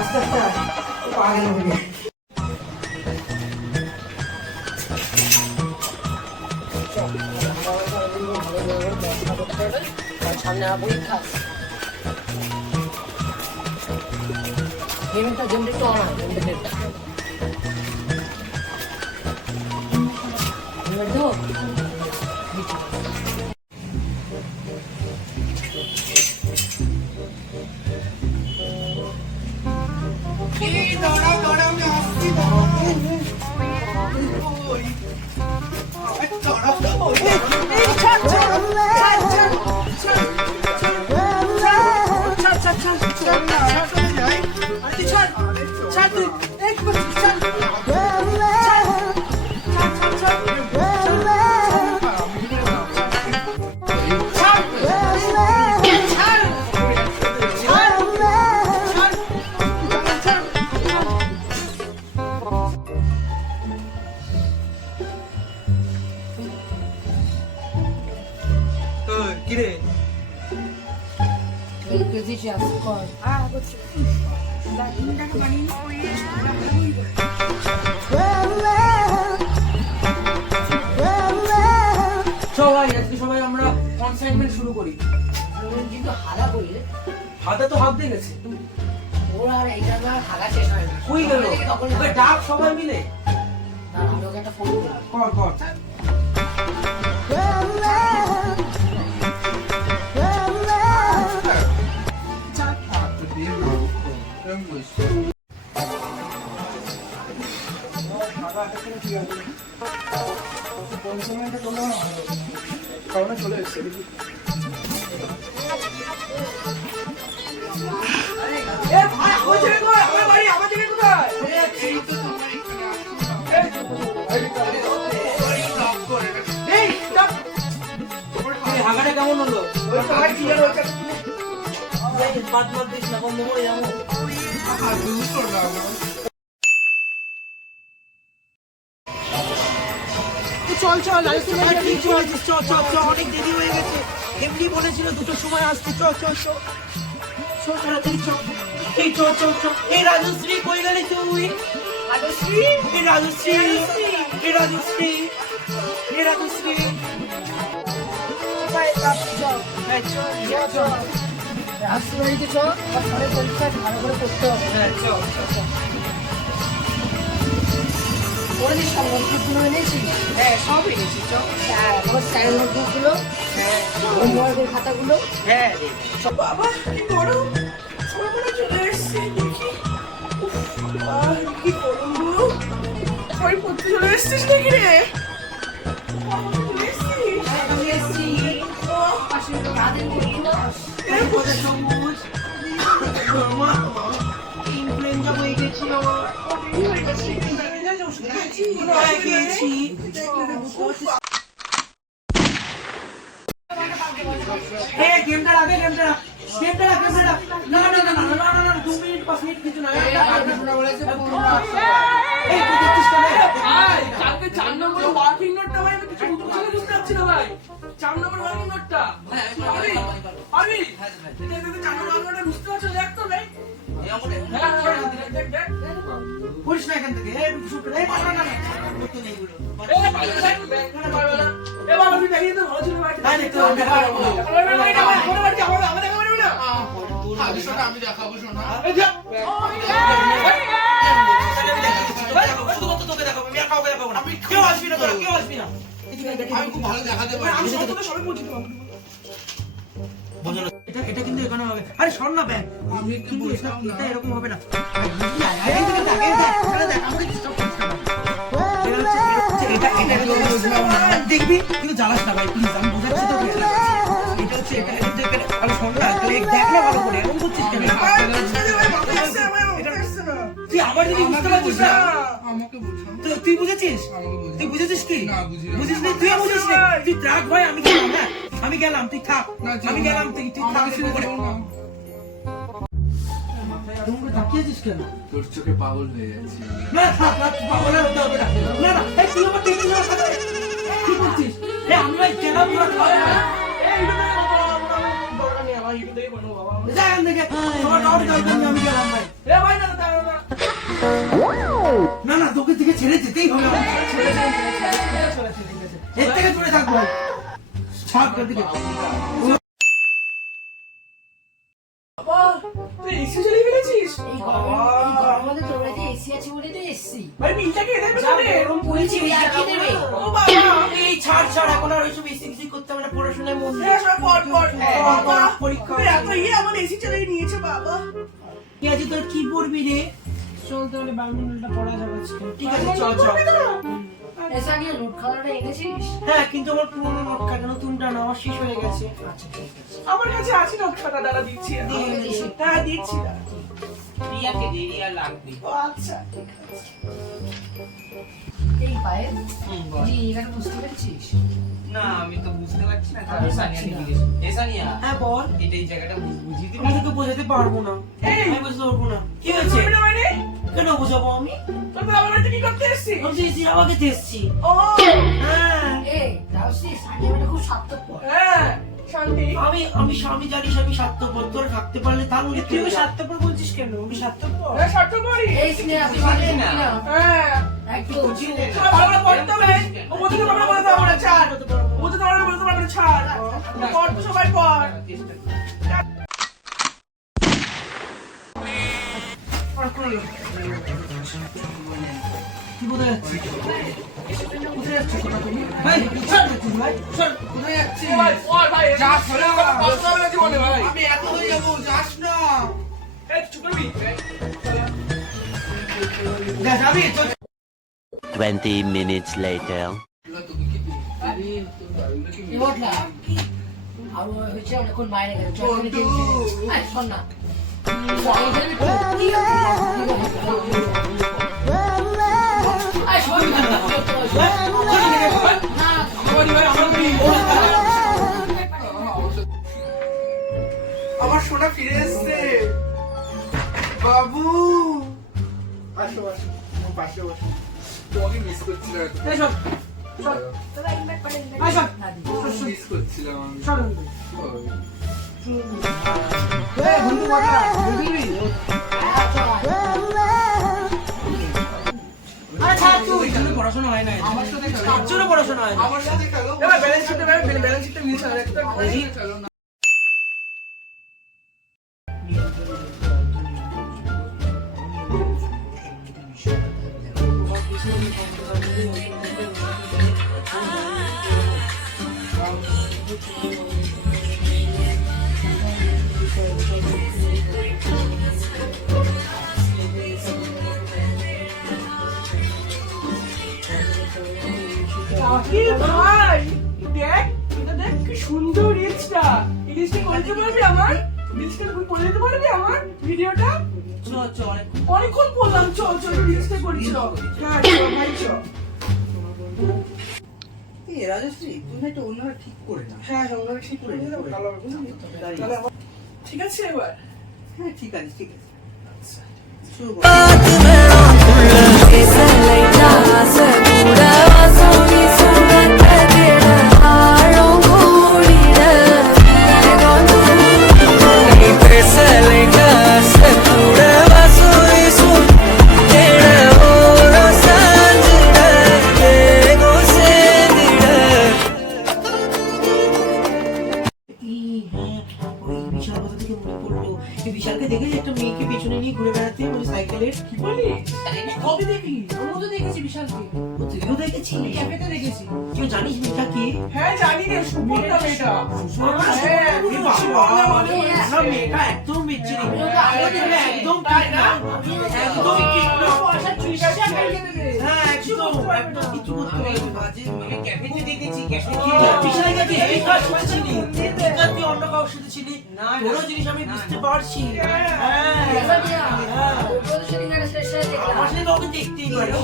আস্তে আস্তে আগে সামনে পরীক্ষা গেমটা একটু অনা কিরে সবাই আজকে সবাই আমরা কনসাইনমেন্ট শুরু করি কিন্তু হাদা করি হাতে তো হাত দিয়ে গেছে ওরা আর এইটা হাদা শেষ হয় না কই গেল ওকে ডাক সবাই মিলে আমি ওকে একটা ফোন কর কর চলে এসছে হাগাটা কেমন হলো বাদ বাদ দিস না বন্ধ করে যাবো চল চল অনেক দেরি হয়ে গেছে এমনি বলেছিল দুটোর সময় আসতে চল চল চল চল তাড়াতাড়ি চল এই চল চল চল এই রাজশ্রী কই গেলি তুই রাজশ্রী এই রাজশ্রী এই রাজশ্রী এই রাজশ্রী রাজশ্রীতে চল পরে পরীক্ষা ভালো করে করতে হবে হ্যাঁ চল করে দিস সব নোটবুকগুলো এনেছি হ্যাঁ সব এনেছি চল হ্যাঁ আমার স্যারের নোটবুকগুলো হ্যাঁ হোমওয়ার্কের খাতাগুলো হ্যাঁ বাবা কি গরম সবাই চলে এসছে দেখি কি গরম গো সবাই পড়তে চলে এসছিস নাকি রে আমি এসছি পাশে কাদের করবো কথা সবুজ ইনফ্লুয়েঞ্জা হয়ে গেছিল গেমটা রাখে গেমটা না 2 মিনিট 5 মিনিট কিছু না কালকে 4 নম্বরের ওয়ার্কিং নোটটা ভাই আমি কিছু বুঝতে পারছি না ভাই 4 নম্বরের ওয়ার্কিং নোটটা আমি 4 নম্বরের নোটটা বুঝতে পারছো দেখ তো ভাই পুলিশ না এখান থেকে আমি দেখাবো শোনা কেউ আসবি না কেউ আসবি না আমি খুব ভালো দেখাতে পারি আমি সবাই বলছি এটা কিন্তু এখানে হবে আরে শোন না ব্যাগ আমি কিন্তু এটা এরকম হবে না দেখবি কিন্তু জ্বালাস না ভাই প্লিজ আমি বোঝাচ্ছি তো এটা হচ্ছে এটা আমি শোন না দেখ না ভালো করে এরকম করছিস কেন তুই আমার যদি বুঝতে পারছিস না আমাকে বুঝো তুই বুঝেছিস তুই বুঝেছিস কি বুঝিস না তুই বুঝিস না তুই থাক ভাই আমি গেলাম হ্যাঁ আমি গেলাম তুই থাক আমি গেলাম তুই থাক শুরু করে এরকম করে তাকিয়েছিস কেন? তোর চোখে পাগল হয়ে যাচ্ছে না থাক না, পাগলের হতে হবে না। না না, এই তুই আমার দেখছিস না সাথে? কি করছিস? এই আমি ভাই কেন পুরো খাওয়া এই ইউটিউব থেকে কথা বলা দরকার নেই আমার, ইউটিউব থেকে কোনো বাবা আমার। যা এখান থেকে। তোমার টাওয়ার দরকার নেই, আমি গেলাম ভাই। এ ভাই না দাঁড়াও না। না না, তোকে থেকে ছেড়ে যেতেই হবে আমার। ছেড়ে যান, ছেড়ে যান, ছেড়ে যান, ঠিক আছে। এর থেকে দূরে থাক ভাই। ছাড় তোর দিকে। বাবা তুই এসি চালিয়ে ফেলেছিস? এই গরমের মধ্যে তোর বাড়িতে এসি আছে বলে তো এসছি। ভাই বিলটাকে এনে দেবে যা না রে? গরম পড়েছে, বিল কে দেবে? ও বাবা এই ছাড় ছাড়, এখন আর ওইসব এসি করতে হবে না, পড়াশোনায় মন দে। এ সব পর পর বাবা পরীক্ষা তুই এত আমার এসি চালিয়ে নিয়েছে বাবা। ঠিক আছে, তোর কি পড়বি রে? চল তাহলে বায়োমিনালটা পড়া যাবে আজকে। ঠিক আছে, চল চল। এসা নিয়ে নোট খাতাটা এনেছিস? হ্যাঁ, কিন্তু আমার পুরোনো নোট কাটা, নতুনটা না, আমার শেষ হয়ে গেছে। আচ্ছা ঠিক আছে। আমার কাছে আছে নোট খাতা, দাঁড়া দিচ্ছি। হ্যাঁ দিচ্ছি দাঁড়া। রিয়াকে দে, রিয়া লাগবে। ও আচ্ছা ঠিক আছে। এই পায়ে বল। তুই এখানে বুঝতে পেরেছিস? না আমি তো বুঝতে পারছি না, আমি সানিয়া পারছি না। জিজ্ঞেস এ সানিয়া হ্যাঁ বল। এটা এই জায়গাটা বুঝিয়ে দিবি? আমি তোকে বোঝাতে পারবো না। এই। আমি বুঝতে পারবো না। কি হয়েছে? তুমি না বাইরে? কেন বোঝাবো আমি? তোর বাবার বাড়িতে কি করতে এসেছিস? আমি সেই আমাকে এসছি। ও হ্যাঁ, এই তাও সে সানিয়াটা খুব স্বার্থপর। হ্যাঁ শান্তি। আমি জানিস আমি স্বার্থপর, তোরা থাকতে পারলে তার মধ্যে তুই স্বার্থপর বলছিস কেন? আমি স্বার্থপর। হ্যাঁ স্বার্থপরই। এই স্নেহা তুই বুঝলি পারবি না? না? হ্যাঁ একদম তোরা ভালো করে পড়তে হবে। ও বলতে পারবে না, বলতে পারবে না, ছাড়। ও বলতে পারবে না, বলতে পারবে না, ছাড়। পড় তো সবাই পড়। চেষ্টা কর। কি কোথায় যাচ্ছিস? কোথায় যাচ্ছিস তোরা তুমি? ভাই, ছাড় যাচ্ছিস ভাই, ছাড়। কোথায় যাচ্ছিস? এ ভাই, পড় ভাই। যাস না। কষ্ট হবে না জীবনে ভাই। আমি এত হয়ে যাবো, যাস না। এই চুপ করবি? যা, যাবি? চল। 20 minutes later. এবার না আর হচ্ছে অনেকক্ষণ বাইরে গেছে চল এখানে গেম খেলি। আয় শোন না আয় শোন না না আমার সোনা ফিরে এসছে। বাবু আসো আসো, আমার পাশে বসো। তোমাকে মিস করছিলাম এত। এই শোন, শোন, তোরা ইনভাইট করে আয় শোন। মিস করছিলাম আমি। শোন। ওই। এই, বন্ধু বড়া, বন্ধু। আরে ছাড় তুই, তোর পড়াশোনা হয় না। আমার সাথে খেলো। তার জন্য পড়াশোনা হয় না। আমার সাথে খেলো। এ ভাই ব্যালেন্স শিটটা ব্যালেন্স শিটটা মিলছে না একটা। আমার সাথে খেলো না। কি ভাই দেখ, এটা দেখ কি সুন্দর রিলসটা। এই রিলসটা করে দিতে পারবি আমার? রিলসটা করে দিতে পারবি আমার ভিডিওটা? চল, চল, অনেক। অনেকক্ষণ বললাম চল চল রিলসটা করি চল। হ্যাঁ চল ভাই চল। এই রাজশ্রী, তুমি একটা অন্যরা ঠিক করে না। হ্যাঁ হ্যাঁ ওনারা ঠিক করে দিতে হবে, ভালো হবে বুঝলি? তাহলে আমার- ঠিক আছে এবার? হ্যাঁ, ঠিক আছে, ঠিক আছে। শুরু কর। ওই বিশাল কথা থেকে মনে পড়লো, এই বিশালকে দেখেছি একটা মেয়েকে পেছনে নিয়ে ঘুরে বেড়াতে, বলে সাইকেলের। কি বলিস? কবে দেখি আমি তো দেখেছি বিশালকে ও, তুইও দেখেছিস? ক্যাফেতে দেখেছি তুই জানিস মেয়েটা কে? হ্যাঁ জানি রে, সুপর্ণা মেয়েটা। হ্যাঁ, ওরে বাবা, সুপর্ণা মানে না, মেয়েটা একদম মেচে নেই। আমিও তো আগে দেখেছি। একদম তাই ঠিক না? না। একদম ঠিক না। পয়সা চুষে খাইয়ে দেবে। হ্যাঁ, একদম কিছু করতে পারবে না। বাজে মেয়ে ক্যাফেতে দেখেছি, ক্যাফে কি তোর বিশাল কাছে এই কাজ করেছিলি? এই কাজ তুই অন্য কারোর সাথে ছিলি? না, কোনো না, জিনিস আমি না, বুঝতে না। পারছি। হ্যাঁ, দেখা দিয়া হ্যাঁ। ওই তো সেদিন একটা শেষ দেখলাম আমার সাথে কাউকে দেখতেই পারি। ও,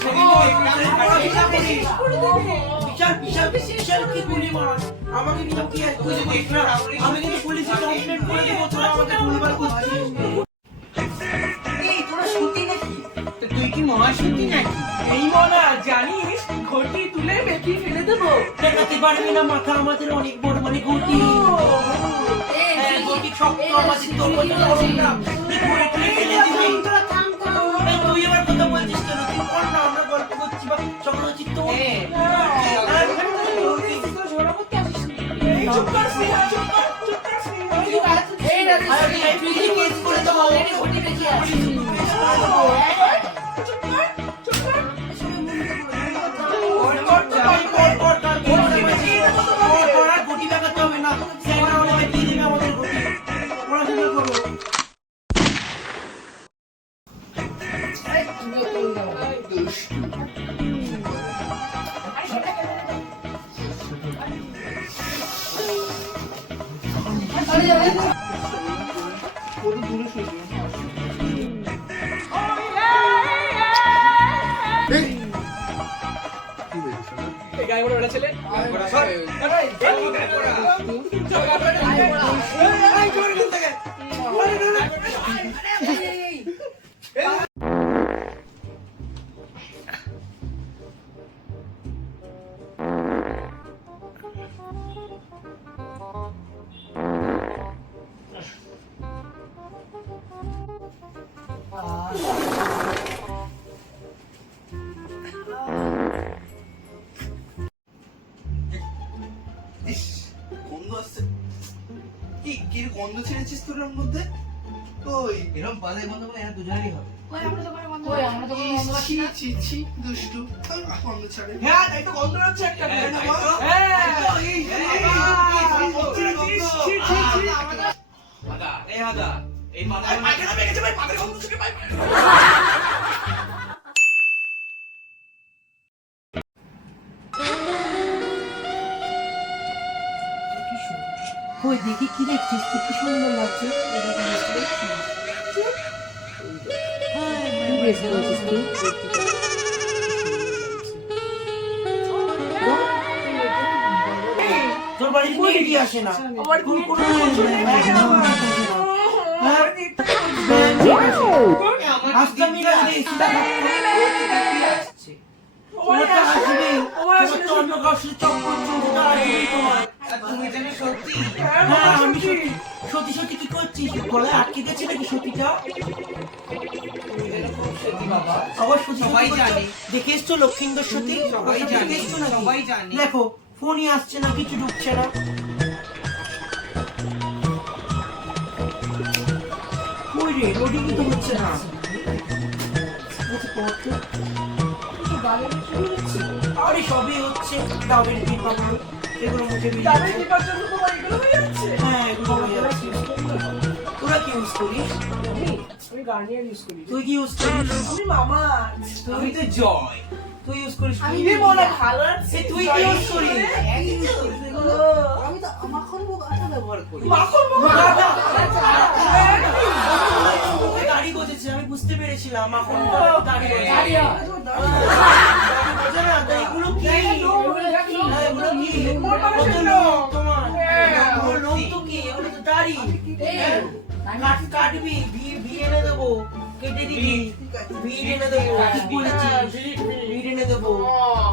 সেদিন তুই দেখলি, তুই পড়াশোনা করিস। বিশাল বিশাল বিশাল কি গুলি মার আমাকে কিন্তু কি আর কিছু দেখ না আমি কিন্তু পুলিশে কমপ্লেইন করে দেব তোরা আমাকে ভুলভাল করছিস এই তোরা সত্যি নাকি তো তুই কি মহাসত্যি নাকি এই মনা জানিস ঘটি তুলে বেঁকি ফেলে দেবো দেখাতে পারবি না মাথা আমাদের অনেক বড় মানে ঘটি হ্যাঁ ঘটি শক্ত আমাদের তোর মতো নরম না তুই করে তুলে ফেলে দিবি এই তুই এবার কথা বলছিস কেন তুই বল না আমরা গল্প করছি বা চক্র হচ্ছি তো এই চুপ কর স্নেহা, চুপ কর, চুপ কর স্নেহা। এই রাজশ্রী, তুই কি কেস করে দেবো? এই ঘটি বেঁচে আছে। চুপ কর, চুপ কর। ঘটি দেখাতে হবে না স্যার আমাদের দিয়ে দেবে আমাদের ঘটি পড়াশোনা করো এই, তুমি তো ওই যাও। আরে যাবে না। কত দূরে শুয়েছিল কি বলছিস এই গায়ে বড় ছেলে আয় বড়া। ইস, গন্ধ আসছে কি কি গন্ধ ছেড়েছিস তোর ওর মধ্যে ওই এরকম বাজার বন্ধ করে এরা দুজনেরই হবে ওই আমরা তো কোনো বন্ধ পাচ্ছি না। ছি ছি দুষ্টু গন্ধ ছাড়ে হ্যাঁ তাই তো গন্ধ হচ্ছে একটা হ্যাঁ, তাই তো। হ্যাঁ এই হাদা এই হাদা এই পাতা পায়খানা পেয়ে গেছে ভাই পাতের গন্ধ থেকে ভাই ওই দেখি কি দেখছিস তুই কি সুন্দর লাগছে কি বেশি বলছিস তুই তোর বাড়িতে নেগেটিভ আসে না আমার কোন কোন আমার আজকে মিলে দিয়েছি আসছে ওটা আসবে তোমার তো অন্য কারোর সাথে চক্কর চলছে আসবেই তোমার আর তুমি জানো সত্যি হ্যাঁ আমি সত্যি সত্যি কি করছিস গলায় আটকে গেছে নাকি সত্যিটা তুমি জানো খুব সত্যি বাবা আবার সত্যি সবাই জানে। দেখে এসছো লক্ষ্মীন্দর সত্যি সবাই জানে সবাই জানে দেখো ফোনই আসছে না কিছু ঢুকছে না কই রে লোডিং তো হচ্ছে না আরে সবই হচ্ছে ডাবের কি পাবো এগুলো মুখে তাহলে কি পর্যন্ত তোমার এগুলো হয়ে যাচ্ছে হ্যাঁ এগুলো হয়ে যাচ্ছে তোরা কি ইউজ করিস আমি গার্নিয়ার ইউজ করি তুই কি ইউজ করিস আমি মামা আমি তো জয় তুই ইউজ করিস আমি তুমি বলো ভালো সে তুই কি ইউজ করিস আমি তো মাখন বোকাটা ব্যবহার করি। মাখন দাড়ি গজেছে আমি বুঝতে পেরেছিলাম এখন দাড়ি গজেছে দাঁড়িয়ে। বোঝা না, তা এগুলো কি? হ্যাঁ, এগুলো কি? মোর কত মানুষের লোক লোক। তোমার? হ্যাঁ। এগুলো লোক তো কি? এগুলো তো দাড়ি। এই, কাটবি, ভি এনে দেবো, কেটে দিবি, ভিড় এনে দেবো, ঠিক বলেছিস। ভিড় এনে দেবো।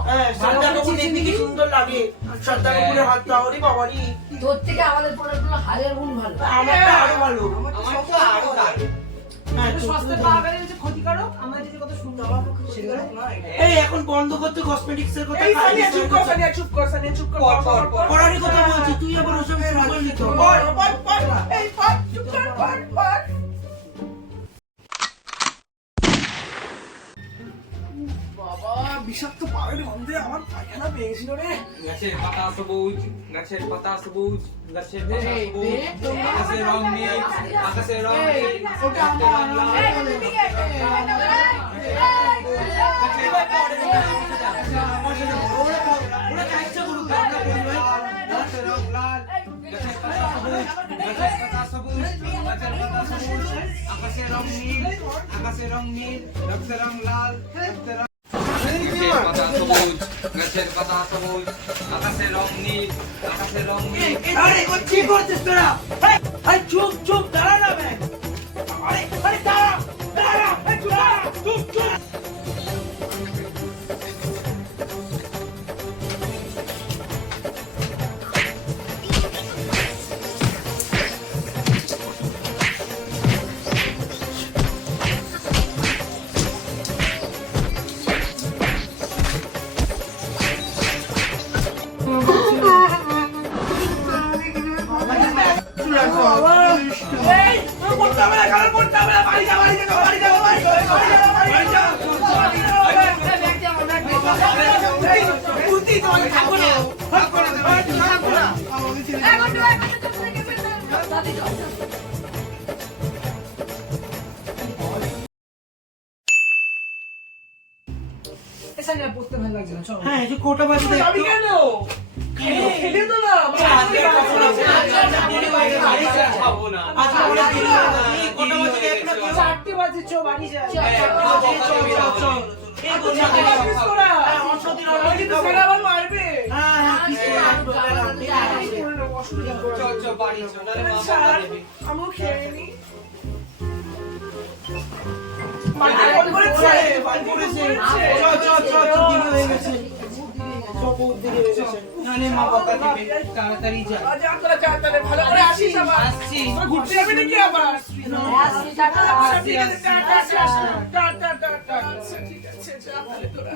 হ্যাঁ, শ্রদ্ধা কাপুর দেখবি কি সুন্দর লাগে। শ্রদ্ধা কাপুরের হাতটা, ওরে বাবারি। তোর থেকে আমাদের প্রোডাক্টগুলো হাজার গুণ ভালো। আমারটা আরো ভালো। আমার তো আরো দারুণ হ্যাঁ, সস্তা তো- পাওয়া গেলে যে ক্ষতিকারক আমার যে কত সুন্দর আমার পক্ষে ক্ষতিকারক নয় এই এখন বন্ধ করতে কসমেটিক্স এর কথা এই খালি সানিয়া চুপ কর সানিয়া চুপ কর সানিয়া চুপ কর পর। পড়ারই কথা বলছি তুই আবার ওসব শুরু করলি তো পর এই পর চুপ কর পর বাবা বিষাক্ত পাগলের গন্ধে আমার পায়খানা পেয়েছিল রে গাছের পাতা সবুজ গাছের পাতা সবুজ গাছের পাতা সবুজ আকাশের রং নীল আকাশের রং নীল ওটা আমার। ওরা কাজটা করুক আমরা করি ভাই গাছের রং লাল গাছের পাতা সবুজ গাছের পাতা সবুজ গাছের পাতা সবুজ আকাশের রং নীল আকাশের রং নীল গাছের রং লাল গাছের রং গাছের পাতা সবুজ, গাছের পাতা সবুজ, আকাশের রং নীল, আকাশের রং নীল। আরে কি করছিস তোরা? এই, আরে চুপ চুপ দাঁড়া না বে। আরে আরে দাঁড়া দাঁড়া, এই চুপ দাঁড়া, চুপ চুপ। এই, তোর পড়তে হবে না, কারোর পড়তে হবে না, বাড়ি যা, বাড়ি যা, বাড়ি যা, বাড়ি যা, বাড়ি যা, বাড়ি যা, বাড়ি যা, এই, বুদ্ধি তোমাকে থাকবো না, থাকবো না, থাকবো না। এসে না পড়তে ভালো লাগছে না, চলো। হ্যাঁ এই যে কোটা বাজে তুই যাবি কেন? খেলে তো না, খাবো না। আজ অনেক দেরি হয়ে গেছে। এই কোটা বাজে দেখ না কেউ? 4টে বাজে, চো বাড়ি যাই। এই কোটা বাজে অফিস করা। অসতীর ওই কিন্তু ছেলে আবার মারবে। হ্যাঁ হ্যাঁ কি চল চল বাড়ি চল, নাহলে মা আচ্ছা, বকা দেবে। আমিও খেয়ে নি। মাথা ফোন করেছে, ফোন করেছে। চল চল চল চল দেরি হয়ে গেছে। চল বহুত দেরি হয়ে গেছে। নাহলে মা বকা দিবে। তাড়াতাড়ি যা। আজ আমরা তাহলে ভালো করে আসিস আবার। আসছি। তোরা ঘুরতে যাবি নাকি আবার? আসি, টাটা। আচ্ছা, ঠিক আছে, টাটা, টাটা, টাটা, টাটা। আচ্ছা, ঠিক আছে, যা তাহলে তোরা।